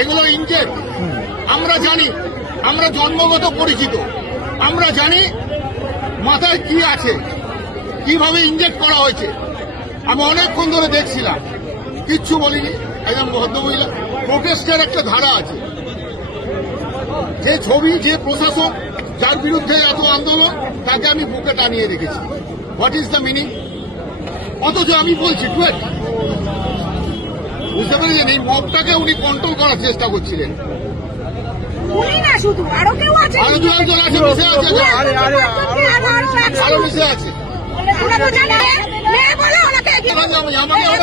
এগুলো ইনজেক্ট আমরা জানি, আমরা জন্মগত পরিচিত। আমরা জানি মাথায় কি আছে, কীভাবে ইনজেক্ট করা হয়েছে। আমি অনেকক্ষণ ধরে দেখছিলাম, কিচ্ছু বলিনি, একজন ভদ্রমহিলা প্রোটেস্টের একটা ধারা আছে। যে ছবি, যে প্রশাসক, যার বিরুদ্ধে এত আন্দোলন, তাকে আমি বুকে টানিয়ে রেখেছি। হোয়াট ইজ দ্য মিনিং অথচ আমি বলছি, টুয়েট বুঝতে পেরেছেন? এই মবটাকে উনি কন্ট্রোল করার চেষ্টা করছিলেন। উনি না শুধু আরও কেউ আছে আরও আছে মিশে আছে আরে, মিশে আছে।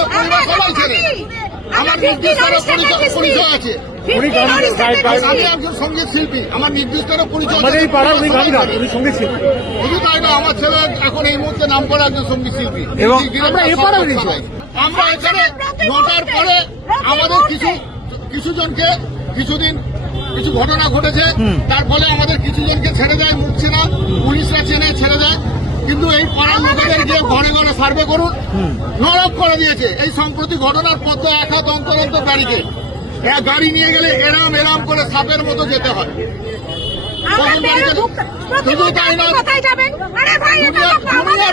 পরিবার সবাই চেনে আমার নির্দিষ্ট পরিচয় আছে। উনি একজন সংগীত শিল্পী। আমার নির্দিষ্ট একটা পরিচয় পাড়ার উনি গান গান উনি সংগীত শিল্পী। শুধু তাই না আমার ছেলে এখন এই মুহূর্তে নাম করা একজন সংগীত শিল্পী। এবং আমরা এখানে নটার পরে আমাদের কিছু কিছু জনকে কিছুদিন কিছু ঘটনা ঘটেছে। তার ফলে আমাদের কিছু জনকে ছেড়ে দেয় মুখছে না পুলিশরা চেনে ছেড়ে দেয়। কিন্তু এই পাড়ার লোকেদের গিয়ে ঘরে ঘরে সার্ভে করুন। নরক করে দিয়েছে। এই সম্প্রতি ঘটনার পর তো এক হাত অন্তর অন্তর এক গাড়ি নিয়ে গেলে এরাম এরাম করে সাপের মতো যেতে হয়। শুধু তাই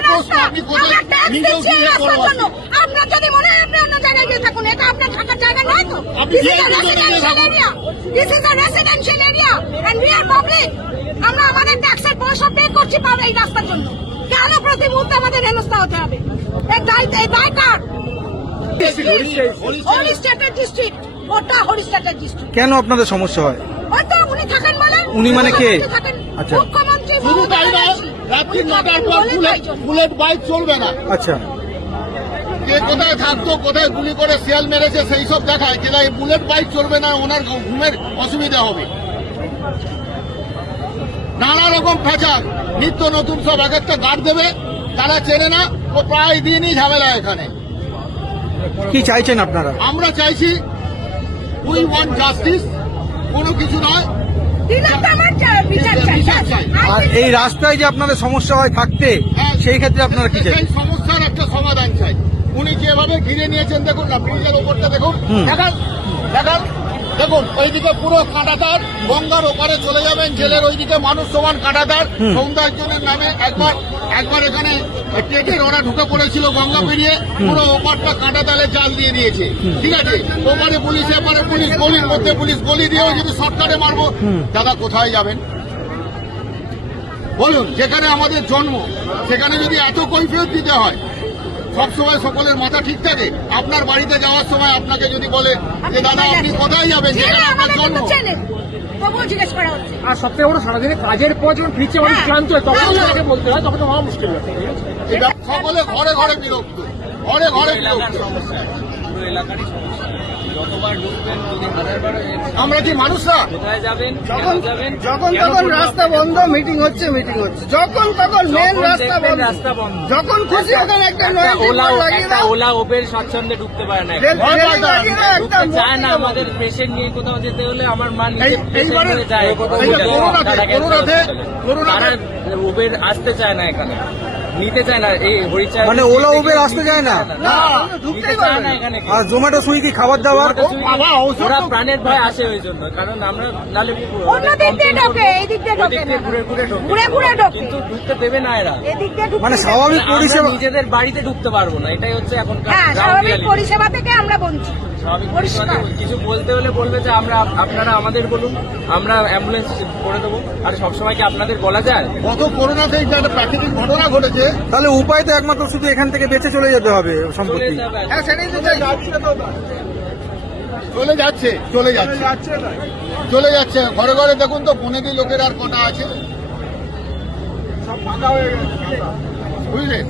প্রশ্ন, আপনি কোথায় নিজেও গিয়ে। আপনার যদি মনে হয় আপনি অন্য জায়গায় গিয়ে থাকুন, এটা আপনার থাকার জায়গা নয় তো। we are public. আমরা আমাদের ট্যাক্সের পয়সা পে করছি পাবে এই রাস্তার জন্য। কেন প্রতি মুহূর্তে আমাদের হেনস্থা হতে হবে? এই দায় এই দায় কার? হরিস্টেটের ডিস্ট্রিক্ট ওটা হরিস্টেটের ডিস্ট্রিক্ট কেন আপনাদের সমস্যা হয়? হয়তো উনি থাকেন বলে উনি মানে কে? আচ্ছা। মুখ্যমন্ত্রী শুধু তাই না। রাত্রি নটার পর বুলেট বুলেট বাইক চলবে না। আচ্ছা। কে কোথায় থাকতো কোথায় গুলি করে শিয়াল মেরেছে সেই সব দেখায়। কিন্তু এই বুলেট বাইক চলবে না ওনার ঘুমের অসুবিধা হবে। নানা রকম ফ্যাচার নিত্য নতুন সব এক একটা গার্ড দেবে তারা চেনে না ও প্রায় দিনই ঝামেলা এখানে। কি চাইছেন আপনারা? আমরা চাইছি উই ওয়ান্ট জাস্টিস কোনো কিছু নয়। আর এই রাস্তায় যে আপনাদের সমস্যা হয় থাকতে হ্যাঁ, সেই ক্ষেত্রে আপনারা কি চাই? সমস্যার একটা সমাধান চাই। উনি যেভাবে ঘিরে নিয়েছেন দেখুন না ব্রিজের ওপরটা দেখুন। দেখান দেখান। দেখুন ওইদিকে পুরো কাঁটাতার গঙ্গার ওপারে চলে যাবেন জেলের ওইদিকে মানুষ সমান কাঁটাতার। হুম। সৌন্দর্যনের নামে একবার একবার এখানে টেটের ওরা ঢুকে পড়েছিল গঙ্গা পেরিয়ে পুরো ওপারটা কাঁটাতালে জাল দিয়ে দিয়েছে। ঠিক আছে? ওপারে পুলিশ এপারে পুলিশ গলির মধ্যে পুলিশ গলি দিয়েও যদি শর্টকাটে মারবো দাদা কোথায় যাবেন? বলুন যেখানে আমাদের জন্ম সেখানে যদি এত কৈফিয়ত দিতে হয় সবসময় সকলের মাথা ঠিক থাকে। আপনার বাড়িতে যাওয়ার সময় আপনাকে যদি বলে যে দাদা আপনি কোথায় যাবেন? যেখানে আপনার জন্ম। আর সবথেকে বড় সারাদিনে কাজের পর যখন ফিরছে মানুষ হ্যাঁ। ক্লান্ত হয় তখন হ্যাঁ। তাকে বলতে হয় তখন তো হওয়া মুশকিল এটা সকলে ঘরে ঘরে বিরক্ত। ঘরে ঘরে বিরক্ত। এলাকারই সমস্যা। যতবার ঢুকবেন যদি হাজারবার আমরা কি মানুষরা? কোথায় যাবেন যখন যাবেন যখন তখন রাস্তা বন্ধ মিটিং হচ্ছে মিটিং হচ্ছে। যখন তখন মেন রাস্তা বন্ধ। রাস্তা বন্ধ। যখন খুশি ওখানে একটা নয় ওলা একটা ওলা ওবের স্বাচ্ছন্দ্যে ঢুকতে পারে না। ঢুকতে চায় না আমাদের পেশেন্ট নিয়ে কোথাও যেতে হলে আমার মা নিজে পেশেন্ট এইবারে- হয়ে যায়। করোনাতে- করোনাতে- উবের আসতে চায় না এখানে। নিতে চায় না এই মানে ওলা উবের আসতে চায় না? না, ঢুকতেই চায় না না। এখানে। আর জোম্যাটো সুইগি খাবার দাবার ওরা প্রাণের ভয় আসে ওই জন্য কারণ আমরা নালে অন্য দিক দিয়ে ঢোকে এই দিক দিয়ে ঢোকে না। ঘুরে ঘুরে ঢোকে। ঘুরে ঘুরে ঢোকে। কিন্তু ঢুকতে দেবে না এরা। এদিক দিয়ে মানে। স্বাভাবিক পরিষেবা নিজেদের বাড়িতে ঢুকতে পারব না এটাই হচ্ছে এখন হ্যাঁ স্বাভাবিক পরিষেবা থেকে আমরা বঞ্চিত। পরিষ্কার। কিছু বলতে হলে বলবে যে আমরা আপনারা আমাদের বলুন আমরা অ্যাম্বুলেন্স করে দেবো। আর সবসময় কি আপনাদের বলা যায়? গত করোনাতে যে একটা প্রাকৃতিক ঘটনা ঘটেছে তাহলে উপায় তো একমাত্র শুধু এখান থেকে বেঁচে চলে যেতে হবে সম্পত্তি। হ্যাঁ সেটাই তো চাই। চলে যাচ্ছে চলে যাচ্ছে। চলে যাচ্ছে। ঘরে ঘরে দেখুন তো পনেরো লোকের আর কটা আছে। বুঝলেন?